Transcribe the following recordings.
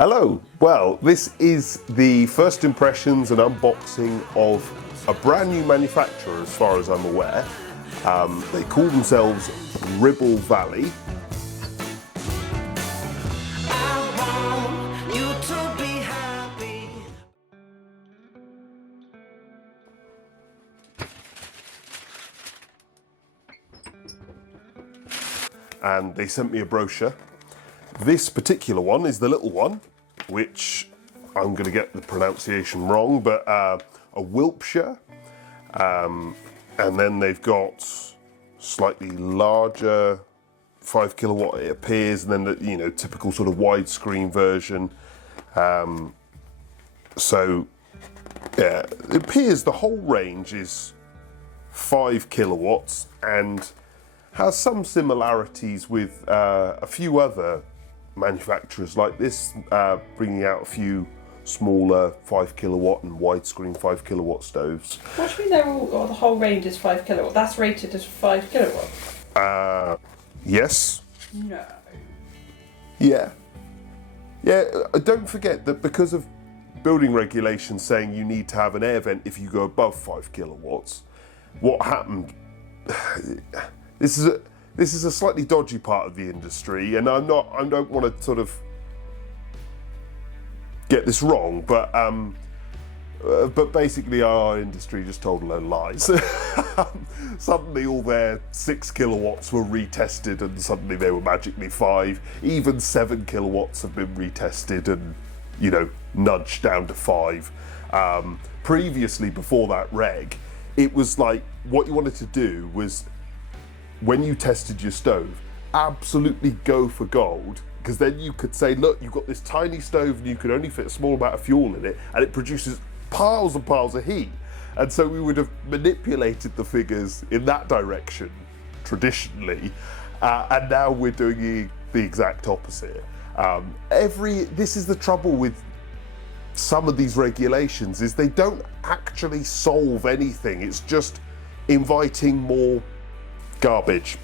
Hello, well, this is the first impressions and unboxing of a brand new manufacturer as far as I'm aware. They call themselves Ribble Valley. And they sent me a brochure. This particular one is the little one, which I'm going to get the pronunciation wrong, but a Wilpshire. And then they've got slightly larger 5 kilowatt it appears, and then the typical sort of widescreen version. So yeah, it appears the whole range is 5 kilowatts and has some similarities with a few other manufacturers like this, bringing out a few smaller 5 kilowatt and widescreen 5 kilowatt stoves. What do you mean the whole range is 5 kilowatt? That's rated as 5 kilowatt? Yes. No. Yeah. Don't forget that because of building regulations saying you need to have an air vent if you go above 5 kilowatts, what happened... This is a slightly dodgy part of the industry, and I don't want to sort of get this wrong, but basically our industry just told a load of lies. Suddenly all their 6 kilowatts were retested, and suddenly they were magically 5. Even 7 kilowatts have been retested and nudged down to 5. Previously, before that reg, it was like what you wanted to do was, when you tested your stove, absolutely go for gold, because then you could say, look, you've got this tiny stove and you can only fit a small amount of fuel in it, and it produces piles and piles of heat. And so we would have manipulated the figures in that direction traditionally, and now we're doing the exact opposite. This is the trouble with some of these regulations, is they don't actually solve anything. It's just inviting more garbage.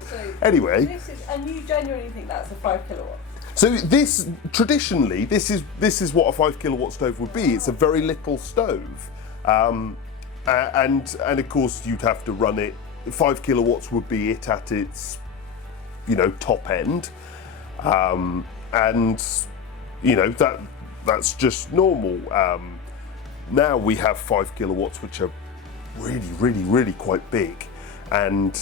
So anyway, and you genuinely think that's a 5 kilowatt? So traditionally, this is what a 5 kilowatt stove would be. It's a very little stove, and of course you'd have to run it. 5 kilowatts would be it at its top end, and that's just normal. Now we have 5 kilowatts, which are really quite big, and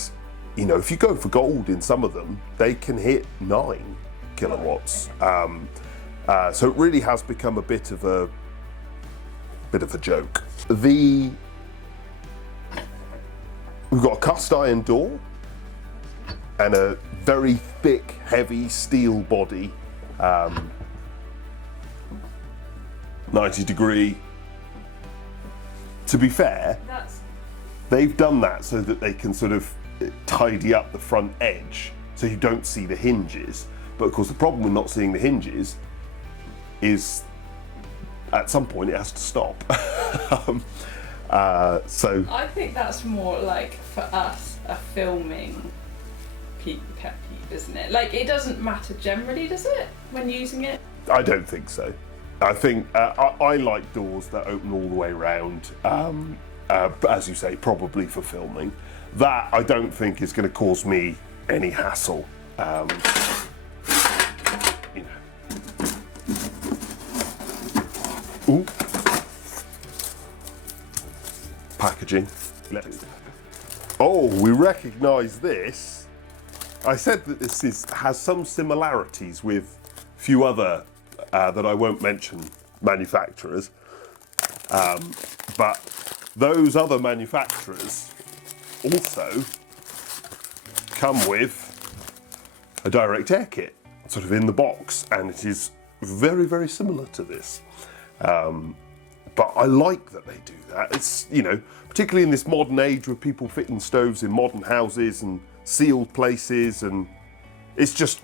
if you go for gold in some of them, they can hit 9 kilowatts. So it really has become a bit of a joke. We've got a cast iron door and a very thick, heavy steel body, 90 degree. To be fair, they've done that so that they can sort of tidy up the front edge so you don't see the hinges. But of course the problem with not seeing the hinges is at some point it has to stop. So I think that's more like, for us, a filming pet peeve, isn't it? Like, it doesn't matter generally, does it, when using it? I don't think so. I think I like doors that open all the way around, as you say, probably for filming. That I don't think is going to cause me any hassle. Ooh. Packaging. Oh, we recognise this. I said that this has some similarities with a few other that I won't mention manufacturers, but those other manufacturers also come with a direct air kit, sort of in the box, and it is very similar to this. But I like that they do that. It's, particularly in this modern age with people fitting stoves in modern houses and sealed places, and it's just,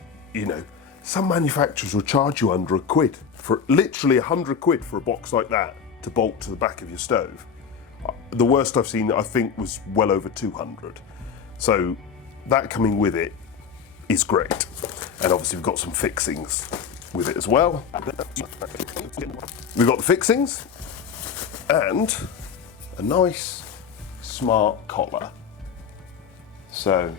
some manufacturers will charge you under £1, for literally £100 for a box like that to bolt to the back of your stove. The worst I've seen, I think, was well over 200. So that coming with it is great. And obviously we've got some fixings with it as well. We've got the fixings and a nice smart collar. So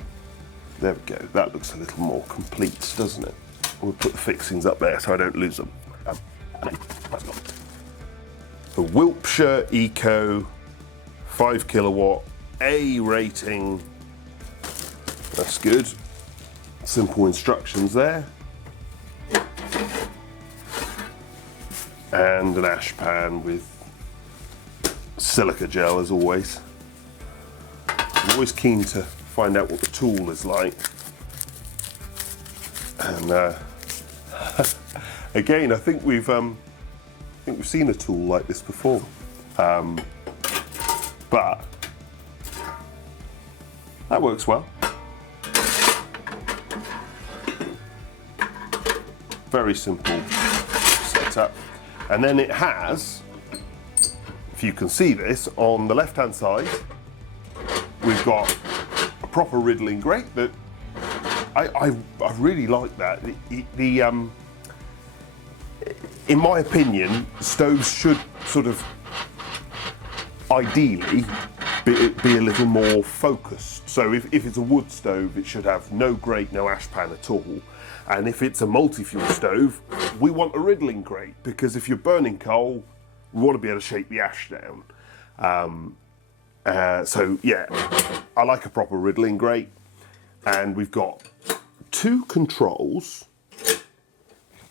there we go, that looks a little more complete, doesn't it? We'll put the fixings up there so I don't lose them. The Wilpshire Eco 5 kilowatt A rating. That's good. Simple instructions there. And an ash pan with silica gel as always. I'm always keen to find out what the tool is like. And again, I think we've seen a tool like this before, but that works well. Very simple setup, and then it has, if you can see this, on the left-hand side, we've got a proper riddling grate that I really like that. In my opinion, stoves should sort of ideally be a little more focused. So if it's a wood stove, it should have no grate, no ash pan at all. And if it's a multi-fuel stove, we want a riddling grate, because if you're burning coal, we want to be able to shake the ash down. So yeah, I like a proper riddling grate. And we've got 2 controls.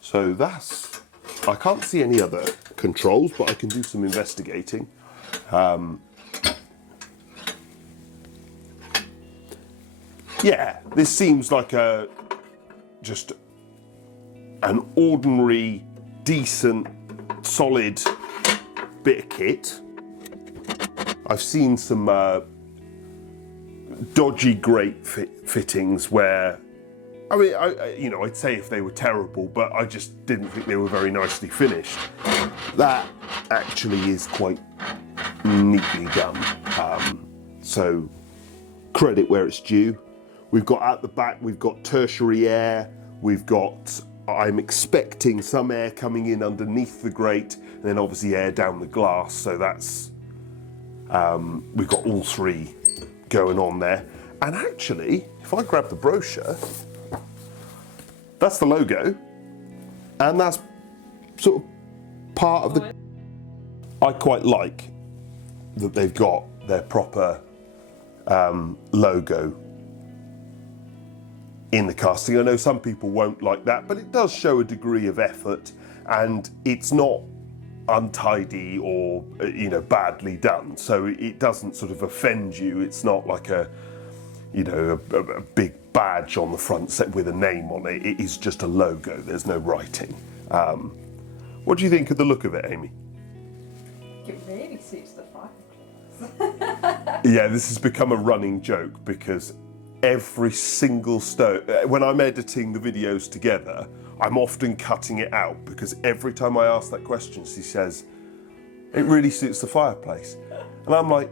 So that's, I can't see any other controls, but I can do some investigating. Yeah, this seems like just an ordinary, decent, solid bit of kit. I've seen some dodgy grate fittings where, I mean, I'd say if they were terrible, but I just didn't think they were very nicely finished. That actually is quite neatly done. So credit where it's due. We've got at the back, we've got tertiary air. We've got, I'm expecting some air coming in underneath the grate, and then obviously air down the glass. So that's, we've got all 3 going on there. And actually, if I grab the brochure, that's the logo, and that's sort of part of the. I quite like that they've got their proper logo in the casting. I know some people won't like that, but it does show a degree of effort, and it's not untidy or badly done, so it doesn't sort of offend you. It's not like a big badge on the front set with a name on it. It is just a logo. There's no writing. What do you think of the look of it, Amy? It really suits the fireplace. Yeah, this has become a running joke because every single stove, when I'm editing the videos together, I'm often cutting it out, because every time I ask that question, she says, it really suits the fireplace. And I'm like,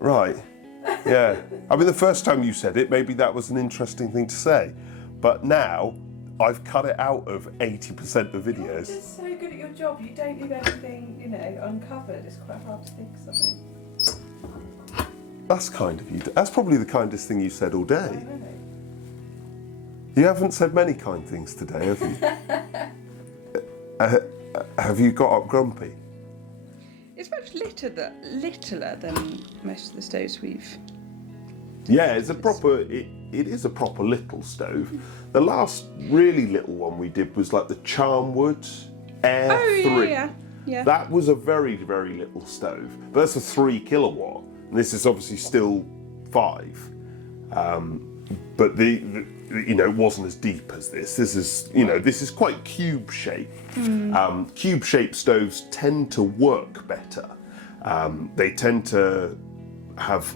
right, yeah. I mean, the first time you said it, maybe that was an interesting thing to say. But now, I've cut it out of 80% of videos. You're just so good at your job, you don't leave anything, uncovered. It's quite hard to think of something. That's kind of you. That's probably the kindest thing you said all day. I know. You haven't said many kind things today, have you? Have you got up grumpy? It's much littler than most of the stoves we've. Yeah, it's a proper. It is a proper little stove. The last really little one we did was like the Charmwood Air 3. Yeah. That was a very, very little stove. But that's a 3 kilowatt. And this is obviously still 5. But it wasn't as deep as this. This is, this is quite cube-shaped. Cube-shaped stoves tend to work better. They tend to have.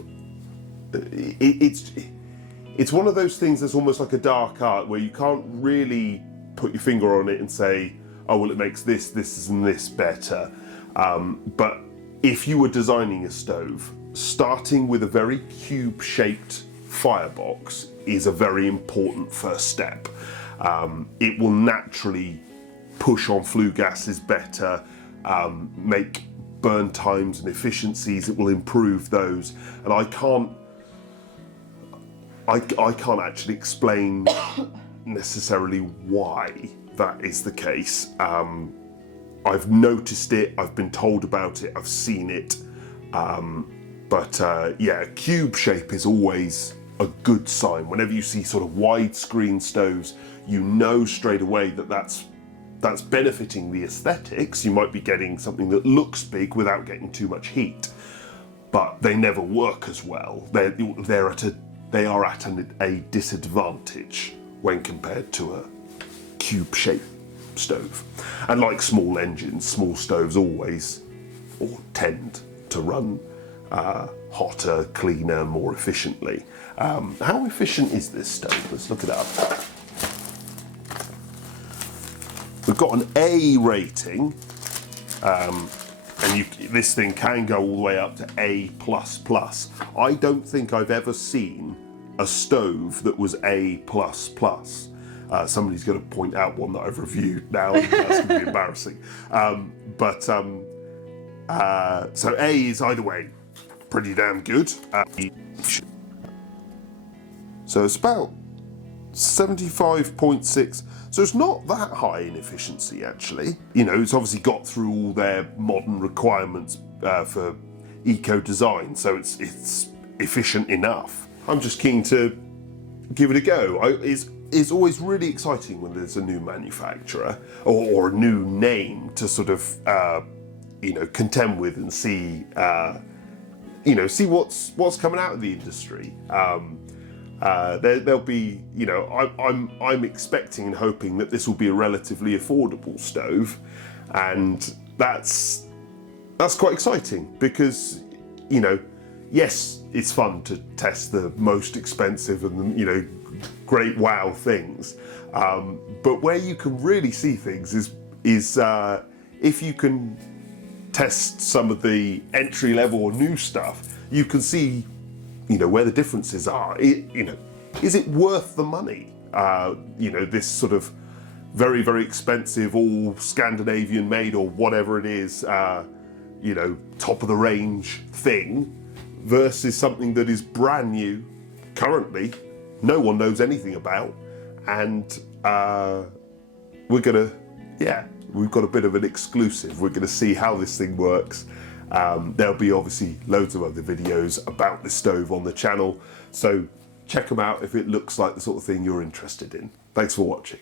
It's one of those things that's almost like a dark art where you can't really put your finger on it and say, oh well, it makes this and this better. But if you were designing a stove, starting with a very cube-shaped firebox is a very important first step. It will naturally push on flue gases better, make burn times and efficiencies, it will improve those. And I can't actually explain necessarily why that is the case. I've noticed it, I've been told about it, I've seen it. Yeah, cube shape is always a good sign. Whenever you see sort of widescreen stoves, you know straight away that that's benefiting the aesthetics. You might be getting something that looks big without getting too much heat, but they never work as well. They are at a disadvantage when compared to a cube-shaped stove. And like small engines, small stoves always or tend to run hotter, cleaner, more efficiently. How efficient is this stove? Let's look it up. We've got an A rating, and this thing can go all the way up to A++. I don't think I've ever seen a stove that was A++. Somebody's going to point out one that I've reviewed now, and that's going to be embarrassing. So A is either way pretty damn good. So it's about 75.6. So it's not that high in efficiency, actually. You know, it's obviously got through all their modern requirements for eco-design, so it's efficient enough. I'm just keen to give it a go. It's always really exciting when there's a new manufacturer or a new name to sort of, contend with and see, see what's coming out of the industry. There'll be, I'm expecting and hoping that this will be a relatively affordable stove, and that's quite exciting because, yes, it's fun to test the most expensive and great wow things, but where you can really see things is if you can test some of the entry level or new stuff, you can see where the differences are. Is it worth the money? This sort of very, very expensive, all Scandinavian made or whatever it is, top of the range thing versus something that is brand new, currently, no one knows anything about, and we've got a bit of an exclusive. We're going to see how this thing works. There'll be obviously loads of other videos about this stove on the channel, so check them out if it looks like the sort of thing you're interested in. Thanks for watching.